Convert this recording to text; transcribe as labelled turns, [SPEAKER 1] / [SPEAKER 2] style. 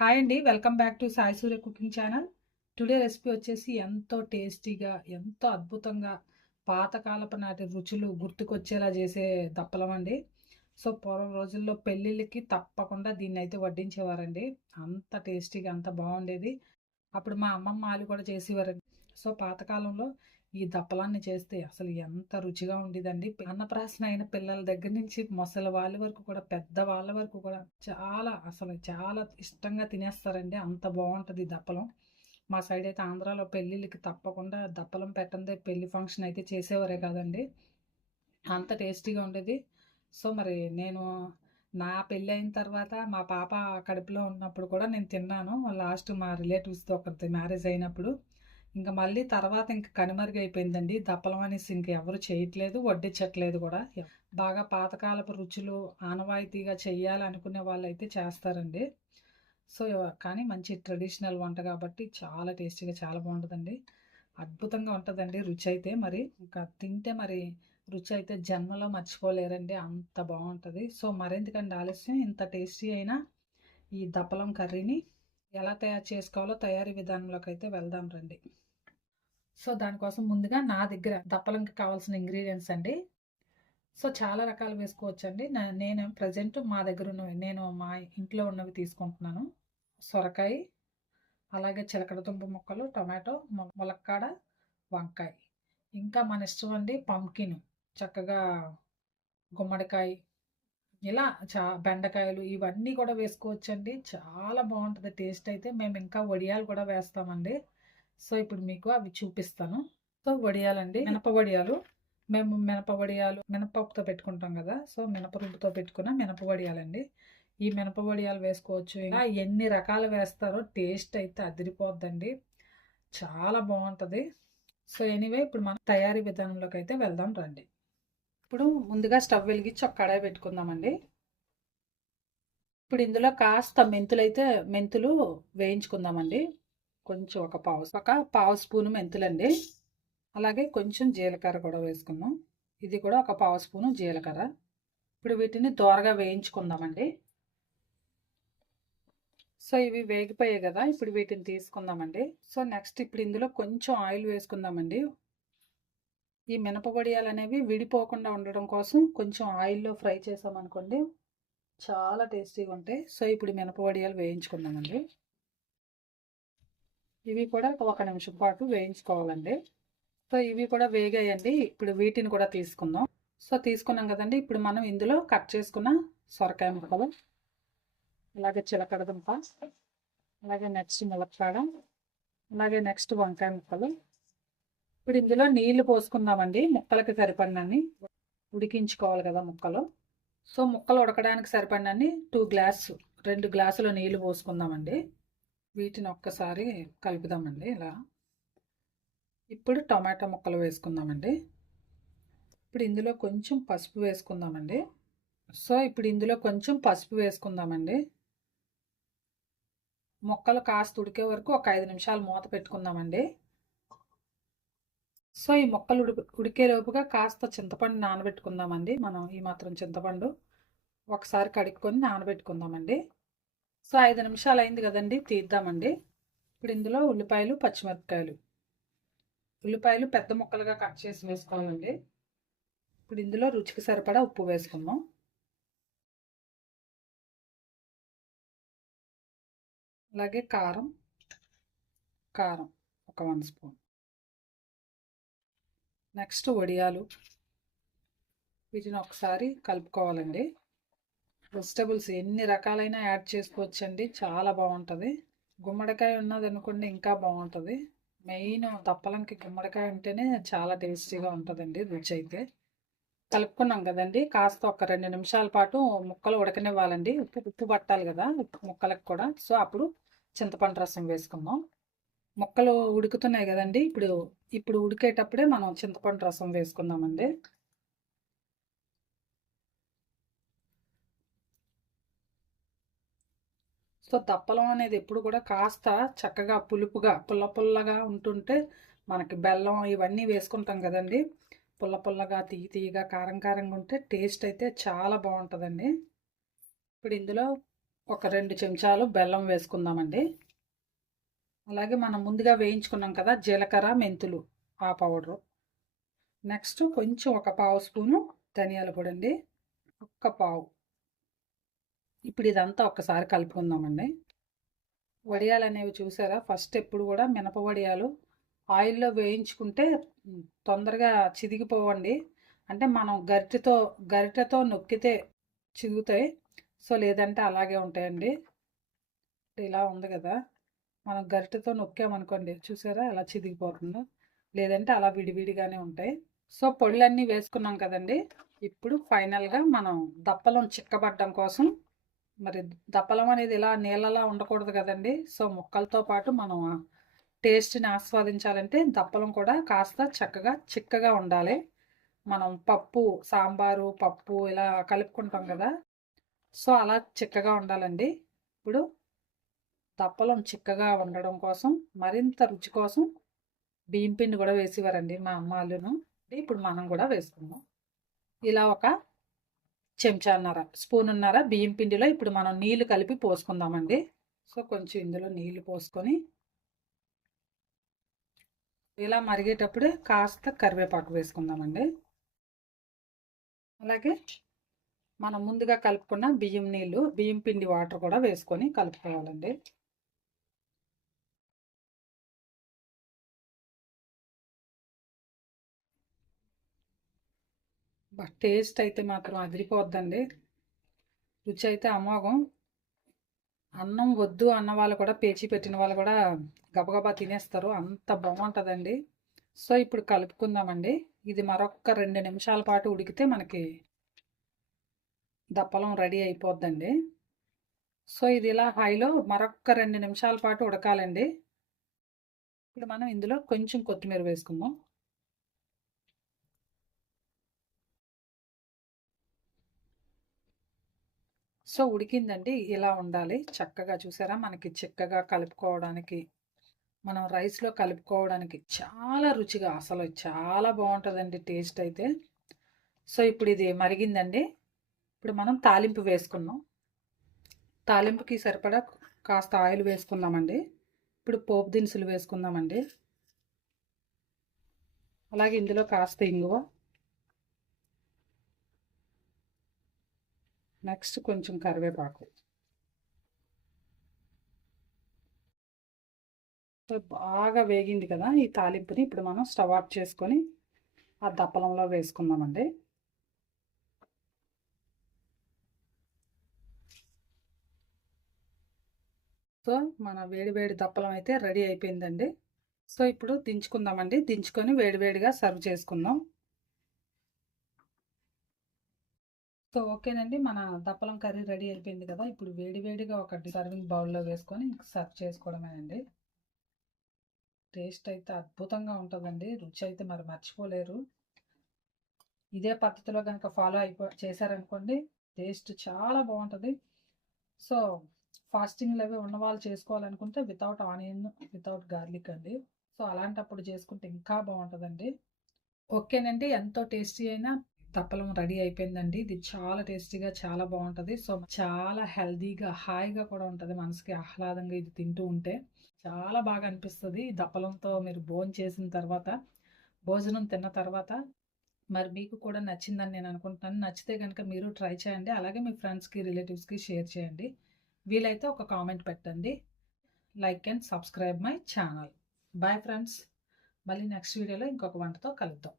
[SPEAKER 1] Hi అండి welcome back to Sai Surya cooking channel today recipe వచ్చేసి ఎంతో టేస్టీగా ఎంతో అద్భుతంగా పాతకాలపు నాటి రుచులు గుర్తుకొచ్చేలా చేసే దప్పలం అండి. సో పూర్వం రోజుల్లో పెళ్ళిళ్ళకి తప్పకుండా దీన్ని అయితే వడ్డించేవారండి. అంత టేస్టీగా అంత బాగుండేది. అప్పుడు మా అమ్మమ్మ వాళ్ళు కూడా చేసేవారండి. సో పాతకాలంలో ఈ దప్పలాన్ని చేస్తే అసలు ఎంత రుచిగా ఉండేదండి. అన్నప్రాసన అయిన పిల్లల దగ్గర నుంచి ముసలి వాళ్ళ వరకు కూడా పెద్ద వాళ్ళ వరకు కూడా చాలా అసలు చాలా ఇష్టంగా తినేస్తారండి. అంత బాగుంటుంది దప్పలం. మా సైడ్ అయితే ఆంధ్రాలో పెళ్ళిళ్ళకి తప్పకుండా దప్పలం పెట్టందే పెళ్ళి ఫంక్షన్ అయితే చేసేవారే కాదండి. అంత టేస్టీగా ఉండేది. సో మరి నేను నా పెళ్ళి అయిన తర్వాత మా పాప కడుపులో ఉన్నప్పుడు కూడా నేను తిన్నాను. లాస్ట్ మా రిలేటివ్స్తో ఒకరితో మ్యారేజ్ అయినప్పుడు. ఇంకా మళ్ళీ తర్వాత ఇంక కనుమరుగైపోయిందండి. దప్పలం అనేసి ఇంక ఎవరు చేయట్లేదు వడ్డించట్లేదు కూడా. బాగా పాతకాలపు రుచులు ఆనవాయితీగా చేయాలనుకునే వాళ్ళు అయితే చేస్తారండి. సో కానీ మంచి ట్రెడిషనల్ వంట కాబట్టి చాలా టేస్టీగా చాలా బాగుంటుందండి. అద్భుతంగా ఉంటుందండి రుచి అయితే మరి. ఇంకా తింటే మరి రుచి అయితే జన్మలో మర్చిపోలేరండి. అంత బాగుంటుంది. సో మరెందుకండి ఆలస్యం? ఇంత టేస్టీ అయినా ఈ దప్పలం కర్రీని ఎలా తయారు చేసుకోవాలో తయారీ విధానంలోకి అయితే వెళ్దాం రండి. సో దానికోసం ముందుగా నా దగ్గర దప్పలంకి కావాల్సిన ఇంగ్రీడియంట్స్ అండి. సో చాలా రకాలు వేసుకోవచ్చు అండి నేను ప్రజెంట్ మా దగ్గర ఉన్నవి నేను మా ఇంట్లో ఉన్నవి తీసుకుంటున్నాను. సొరకాయ అలాగే చిలకడ దుంప ముక్కలు టొమాటో ములక్కాడ వంకాయ. ఇంకా మన ఇష్టం అండి పంకిన్ చక్కగా గుమ్మడికాయ ఇలా చా బెండకాయలు ఇవన్నీ కూడా వేసుకోవచ్చండి. చాలా బాగుంటుంది టేస్ట్ అయితే. మేము ఇంకా వడియాలు కూడా వేస్తామండి. సో ఇప్పుడు మీకు అవి చూపిస్తాను. సో వడియాలండి. మినప వడియాలు మేము మినప వడియాలు మినపప్పుతో పెట్టుకుంటాం కదా. సో మినపరుబ్బుతో పెట్టుకున్న మినప వడియాలండి ఈ మినప వడియాలు వేసుకోవచ్చు. ఇంకా ఎన్ని రకాలు వేస్తారో టేస్ట్ అయితే అదిరిపోద్దండి. చాలా బాగుంటుంది. సో ఎనీవే ఇప్పుడు మనం తయారీ విధానంలోకి అయితే వెళ్దాం రండి. ఇప్పుడు ముందుగా స్టవ్ వెలిగించి ఒక కడాయి పెట్టుకుందామండి. ఇప్పుడు ఇందులో కాస్త మెంతులు అయితే మెంతులు వేయించుకుందామండి. కొంచెం ఒక పావు ఒక పావు స్పూను మెంతులండి. అలాగే కొంచెం జీలకర్ర కూడా వేసుకుందాం. ఇది కూడా ఒక పావు స్పూను జీలకర్ర. ఇప్పుడు వీటిని దోరగా వేయించుకుందామండి. సో ఇవి వేగిపోయాయి కదా ఇప్పుడు వీటిని తీసుకుందామండి. సో నెక్స్ట్ ఇప్పుడు ఇందులో కొంచెం ఆయిల్ వేసుకుందామండి. ఈ మినపబడియాలు అనేవి విడిపోకుండా ఉండడం కోసం కొంచెం ఆయిల్లో ఫ్రై చేసామనుకోండి చాలా టేస్టీగా ఉంటాయి. సో ఇప్పుడు మినపబడియాలు వేయించుకుందామండి. ఇవి కూడా ఒక నిమిషం పాటు వేయించుకోవాలండి. సో ఇవి కూడా వేగాయండి. ఇప్పుడు వీటిని కూడా తీసుకుందాం. సో తీసుకున్నాం కదండి. ఇప్పుడు మనం ఇందులో కట్ చేసుకున్న సొరకాయ ముక్కలు. అలాగే చిలకడ దుంప అలాగే నెక్స్ట్ ములక్కాడ అలాగే నెక్స్ట్ వంకాయ ముక్కలు. ఇప్పుడు ఇందులో నీళ్ళు పోసుకుందామండి. ముక్కలకి సరిపడినన్ని ఉడికించుకోవాలి కదా ముక్కలు. సో ముక్కలు ఉడకడానికి సరిపడినన్ని టూ గ్లాస్ రెండు గ్లాసులు నీళ్ళు పోసుకుందామండి. వీటిని ఒక్కసారి కలుపుదామండి ఇలా. ఇప్పుడు టమాటా ముక్కలు వేసుకుందామండి. ఇప్పుడు ఇందులో కొంచెం పసుపు వేసుకుందామండి. సో ఇప్పుడు ఇందులో కొంచెం పసుపు వేసుకుందామండి. మొక్కలు కాస్త ఉడికే వరకు ఒక ఐదు నిమిషాలు మూత పెట్టుకుందామండి. సో ఈ మొక్కలు ఉడి ఉడికేలోపుగా కాస్త చింతపండు నానబెట్టుకుందామండి. మనం ఈ మాత్రం చింతపండు ఒకసారి కడుక్కొని నానబెట్టుకుందామండి. సో ఐదు నిమిషాలు అయింది కదండి తీద్దామండి. ఇప్పుడు ఇందులో ఉల్లిపాయలు పచ్చిమిరపకాయలు. ఉల్లిపాయలు పెద్ద ముక్కలుగా కట్ చేసి వేసుకోవాలండి. ఇప్పుడు ఇందులో రుచికి సరిపడా ఉప్పు వేసుకుందాం. అలాగే కారం కారం ఒక వన్ స్పూన్. నెక్స్ట్ వడియాలు. వీటిని ఒకసారి కలుపుకోవాలండి. వెజిటబుల్స్ ఎన్ని రకాలైన యాడ్ చేసుకోవచ్చండి. చాలా బాగుంటుంది. గుమ్మడికాయ ఉన్నది అనుకోండి ఇంకా బాగుంటుంది. మెయిన్ తప్పలంకి గుమ్మడికాయ ఉంటేనే చాలా టేస్టీగా ఉంటుందండి రుచి అయితే కలుపుకున్నాం కదండి. కాస్త ఒక రెండు నిమిషాల పాటు ముక్కలు ఉడకనివ్వాలండి. ఉప్పు ఉప్పు పట్టాలి కదా ముక్కలకు కూడా. సో అప్పుడు చింతపండు రసం వేసుకుందాం. ముక్కలు ఉడుకుతున్నాయి కదండి. ఇప్పుడు ఇప్పుడు ఉడికేటప్పుడే మనం చింతపండు రసం వేసుకుందామండి. సో దప్పలం అనేది ఎప్పుడు కూడా కాస్త చక్కగా పులుపుగా పుల్ల పుల్లగా ఉంటుంటే మనకి బెల్లం ఇవన్నీ వేసుకుంటాం కదండి. పుల్ల పుల్లగా తీయ తీయగా కారం కారంగా ఉంటే టేస్ట్ అయితే చాలా బాగుంటుందండి. ఇప్పుడు ఇందులో ఒక రెండు చెంచాలు బెల్లం వేసుకుందామండి. అలాగే మనం ముందుగా వేయించుకున్నాం కదా జీలకర్ర మెంతులు ఆ పౌడరు. నెక్స్ట్ కొంచెం ఒక పావు స్పూను ధనియాల పొడి అండి. ఒక్క పావు. ఇప్పుడు ఇదంతా ఒక్కసారి కలుపుకుందామండి. వడియాలు అనేవి చూసారా? ఫస్ట్ ఎప్పుడు కూడా మినప వడియాలు ఆయిల్లో వేయించుకుంటే తొందరగా చిదిగిపోవండి. అంటే మనం గరిటెతో గరిటెతో నొక్కితే చిగుతాయి సో లేదంటే అలాగే ఉంటాయండి. ఇలా ఉంది కదా. మనం గరిటెతో నొక్కామనుకోండి చూసారా? అలా చిదిగిపోతుందో. లేదంటే అలా విడివిడిగానే ఉంటాయి. సో పొళ్ళన్నీ వేసుకున్నాం కదండి. ఇప్పుడు ఫైనల్గా మనం దప్పలం చిక్కబడ్డం కోసం మరి దప్పలం అనేది ఇలా నీళ్ళలా ఉండకూడదు కదండి. సో ముక్కలతో పాటు మనం టేస్ట్ని ఆస్వాదించాలంటే దప్పలం కూడా కాస్త చక్కగా చిక్కగా ఉండాలి. మనం పప్పు సాంబారు పప్పు ఇలా కలుపుకుంటాం కదా. సో అలా చిక్కగా ఉండాలండి. ఇప్పుడు దప్పలం చిక్కగా ఉండడం కోసం మరింత రుచి కోసం బియ్యం పిండి కూడా వేసేవారండి మా అమ్మ వాళ్ళును ఇప్పుడు మనం కూడా వేసుకుందాం. ఇలా ఒక చెంచాన్నర స్పూన్నర బియ్యం పిండిలో ఇప్పుడు మనం నీళ్ళు కలిపి పోసుకుందామండి. సో కొంచెం ఇందులో నీళ్ళు పోసుకొని ఇలా మరిగేటప్పుడు కాస్త కరివేపాకు వేసుకుందామండి. అలాగే మనం ముందుగా కలుపుకున్న బియ్యం నీళ్ళు బియ్యం పిండి వాటర్ కూడా వేసుకొని కలుపుకోవాలండి. టేస్ట్ అయితే మాత్రం అదిరిపోద్దండి. రుచి అయితే అమోఘం. అన్నం వద్దు అన్న వాళ్ళు కూడా పేచి పెట్టిన వాళ్ళు కూడా గబగబా తినేస్తారు. అంత బాగుంటుందండి. సో ఇప్పుడు కలుపుకుందామండి. ఇది మరొక రెండు నిమిషాల పాటు ఉడికితే మనకి దప్పలం రెడీ అయిపోద్దండి. సో ఇది ఇలా హైలో మరొక రెండు నిమిషాల పాటు ఉడకాలండి. ఇప్పుడు మనం ఇందులో కొంచెం కొత్తిమీర వేసుకుందాం. సో ఉడికిందండి. ఇలా ఉండాలి. చక్కగా చూసారా? మనకి చిక్కగా కలుపుకోవడానికి మనం రైస్లో కలుపుకోవడానికి చాలా రుచిగా అసలు చాలా బాగుంటుందండి టేస్ట్ అయితే. సో ఇప్పుడు ఇది మరిగిందండి. ఇప్పుడు మనం తాలింపు వేసుకున్నాం తాలింపుకి సరిపడా కాస్త ఆయిల్ వేసుకుందామండి. ఇప్పుడు పోపు దినుసులు వేసుకుందామండి. అలాగే ఇందులో కాస్త ఇంగువ. నెక్స్ట్ కొంచెం కరివేపాకు. బాగా వేగింది కదా ఈ తాలింపుని. ఇప్పుడు మనం స్టవ్ ఆఫ్ చేసుకొని ఆ దప్పలంలో వేసుకుందామండి. సో మన వేడివేడి దప్పలం అయితే రెడీ అయిపోయిందండి. సో ఇప్పుడు దించుకుందామండి. దించుకొని వేడివేడిగా సర్వ్ చేసుకుందాం. సో ఓకేనండి. మన దప్పలం కర్రీ రెడీ అయిపోయింది కదా. ఇప్పుడు వేడివేడిగా ఒక సర్వింగ్ బౌల్లో వేసుకొని సర్వ్ చేసుకోవడమేనండి టేస్ట్ అయితే అద్భుతంగా ఉంటుందండి. రుచి అయితే మరి మర్చిపోలేరు. ఇదే పద్ధతిలో కనుక ఫాలో అయిపో చేశారనుకోండి టేస్ట్ చాలా బాగుంటుంది. సో ఫాస్టింగ్లు అవి ఉన్న వాళ్ళు చేసుకోవాలనుకుంటే వితౌట్ ఆనియన్ వితౌట్ గార్లిక్ అండి. సో అలాంటప్పుడు చేసుకుంటే ఇంకా బాగుంటుందండి. ఓకేనండి. ఎంతో టేస్టీ అయినా తప్పలం రెడీ అయిపోయిందండి. ఇది చాలా టేస్టీగా చాలా బాగుంటుంది. సో చాలా హెల్దీగా హాయిగా కూడా ఉంటుంది మనసుకి ఆహ్లాదంగా ఇది తింటూ ఉంటే. చాలా బాగా అనిపిస్తుంది. ఈ దప్పలంతో మీరు భోజనం చేసిన తర్వాత భోజనం తిన్న తర్వాత మరి మీకు కూడా నచ్చిందని నేను అనుకుంటున్నాను. నచ్చితే కనుక మీరు ట్రై చేయండి. అలాగే మీ ఫ్రెండ్స్కి రిలేటివ్స్కి షేర్ చేయండి. వీలైతే ఒక కామెంట్ పెట్టండి. Like and subscribe my channel. Bye friends. మళ్ళీ నెక్స్ట్ వీడియోలో ఇంకొక వంటతో కలుద్దాం.